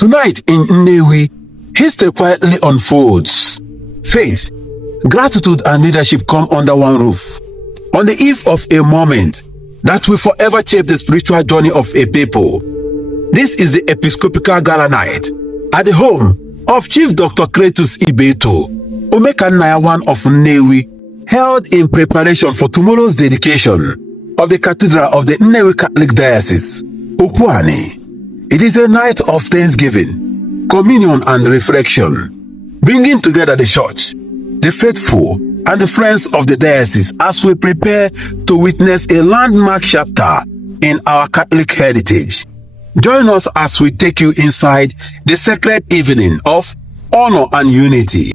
Tonight in Nnewi, history quietly unfolds. Faith, gratitude, and leadership come under one roof. On the eve of a moment that will forever shape the spiritual journey of a people. This is the Episcopal Gala Night at the home of Chief Dr. Cletus Ibeto, Omekannaya I of Nnewi, held in preparation for tomorrow's dedication of the Cathedral of the Nnewi Catholic Diocese, Okuani. It is a night of thanksgiving, communion, and reflection, bringing together the church, the faithful, and the friends of the diocese as we prepare to witness a landmark chapter in our Catholic heritage. Join us as we take you inside the sacred evening of honor and unity.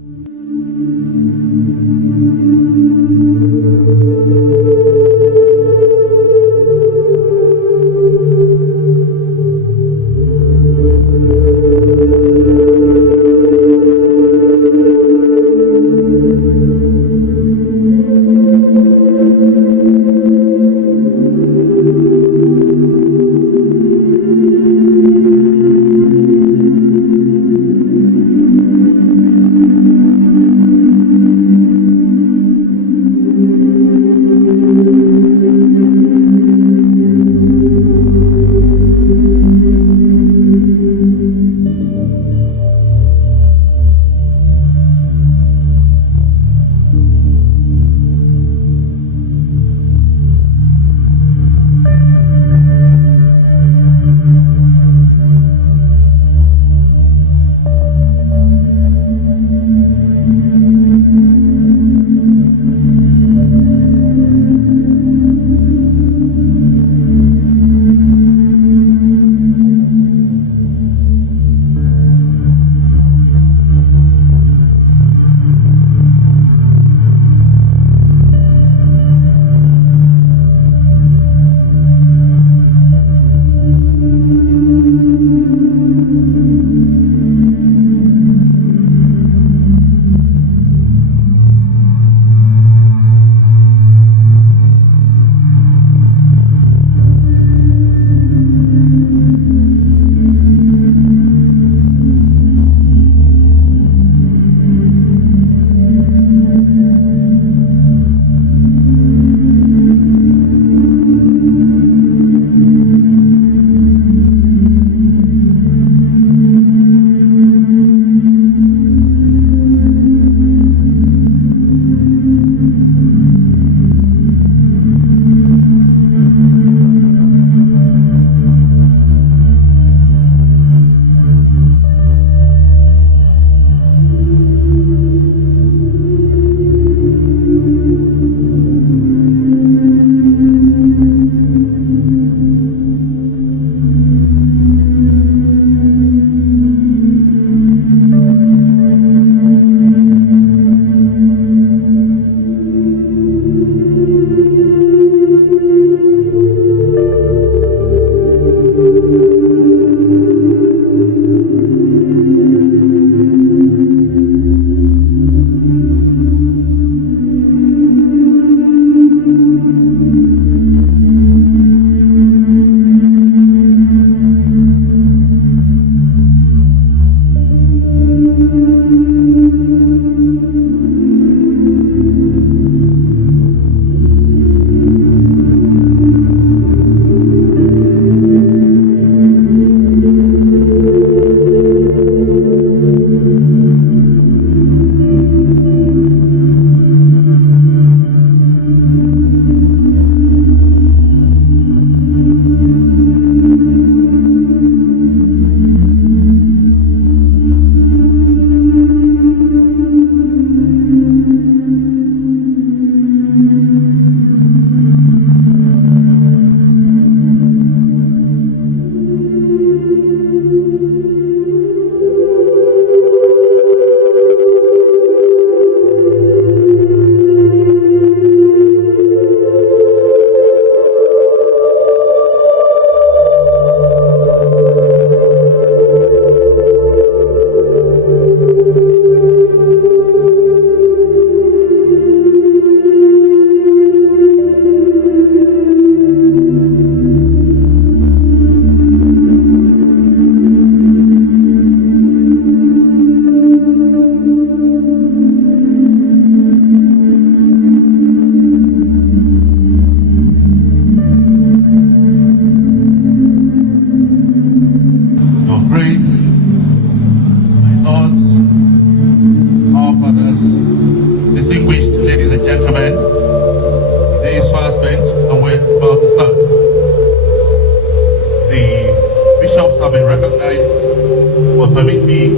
permit me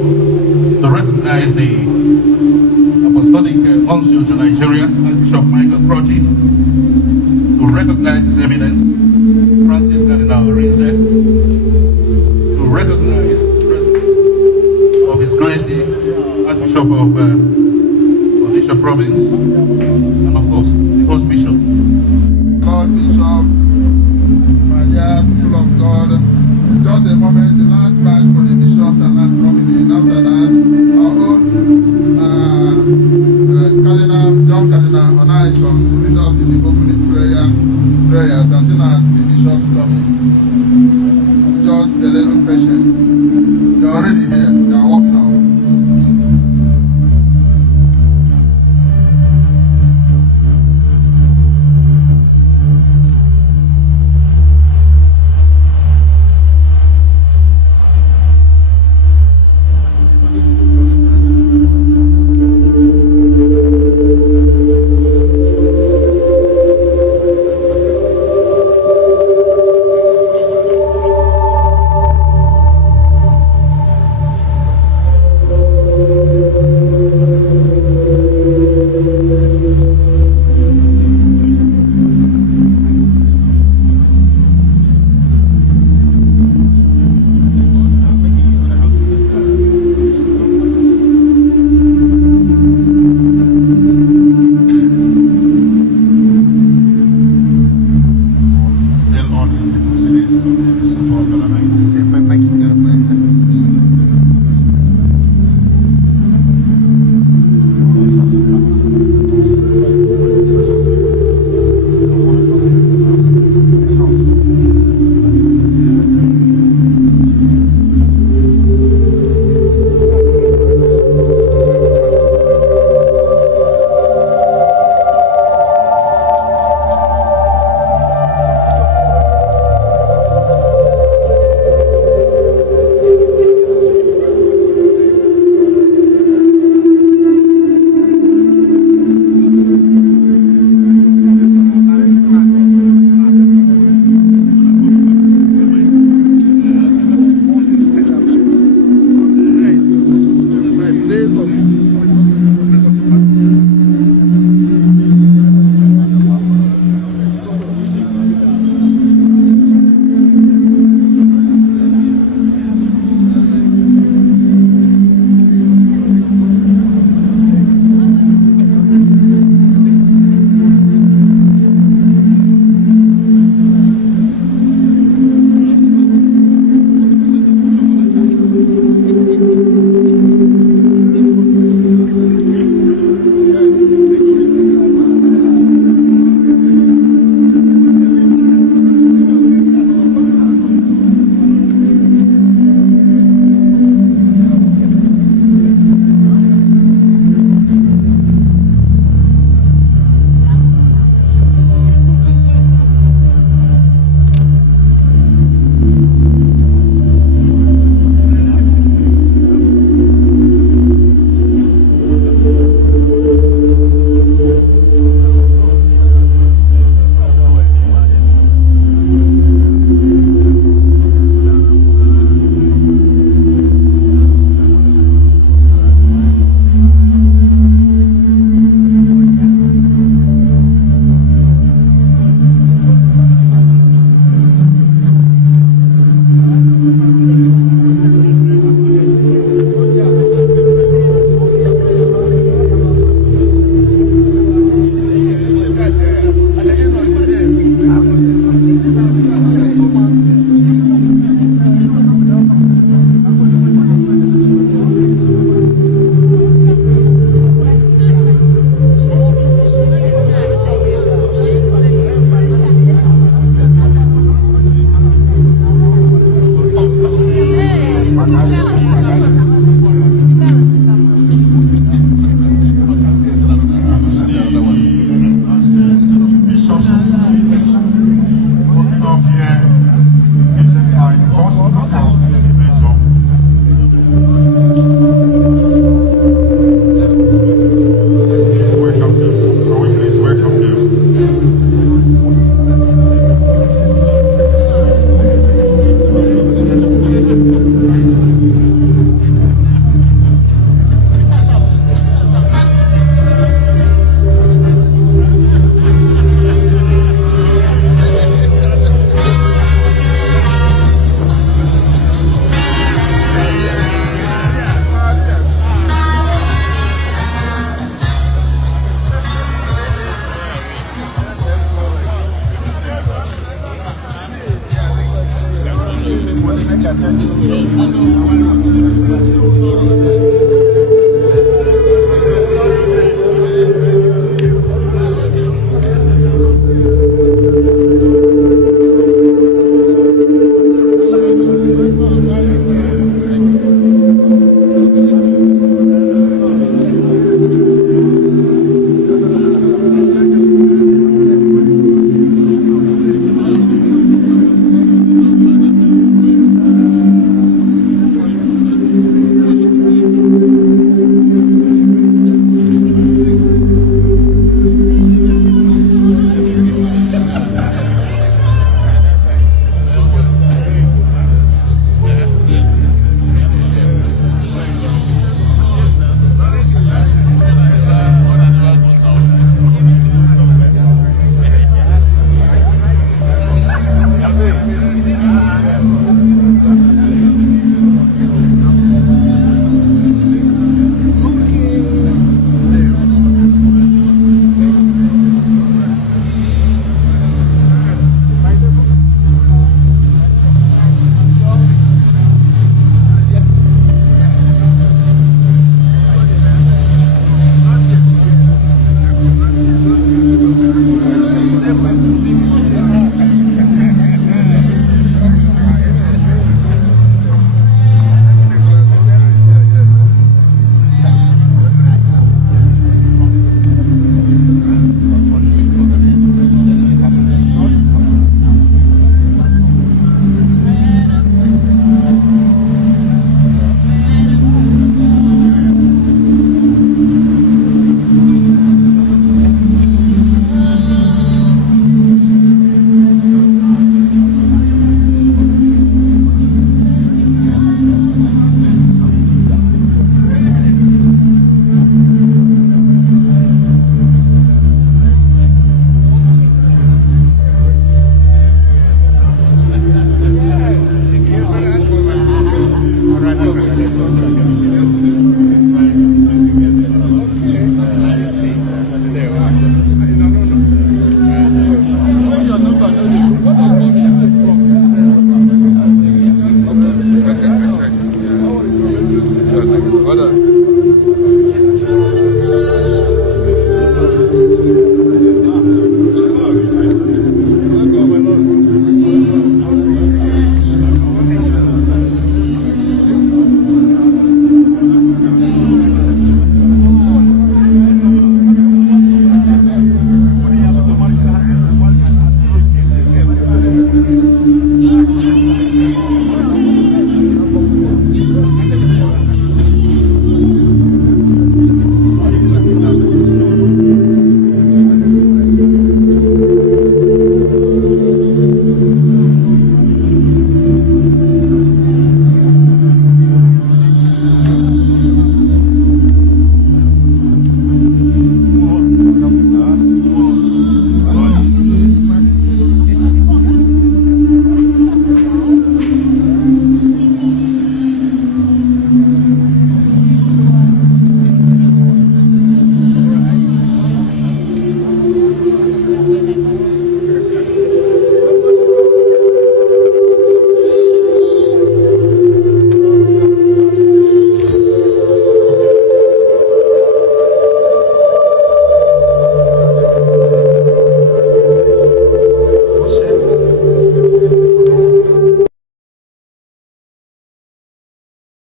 to recognize the Apostolic Nuncio to Nigeria, Archbishop Michael Crotty, to recognize His Eminence, Francis Cardinal Rinze, to recognize the presence of His Grace, the Archbishop of Odisha Province, and of course, the host bishop. Lord Bishop, my dear people of God, just a moment, the last batch for the bishops and I'm coming in. After that, our own Cardinal, John Cardinal, and I come to lead us in the opening prayers as soon as the bishops coming. Just a little patience. They're already here, they are walking out.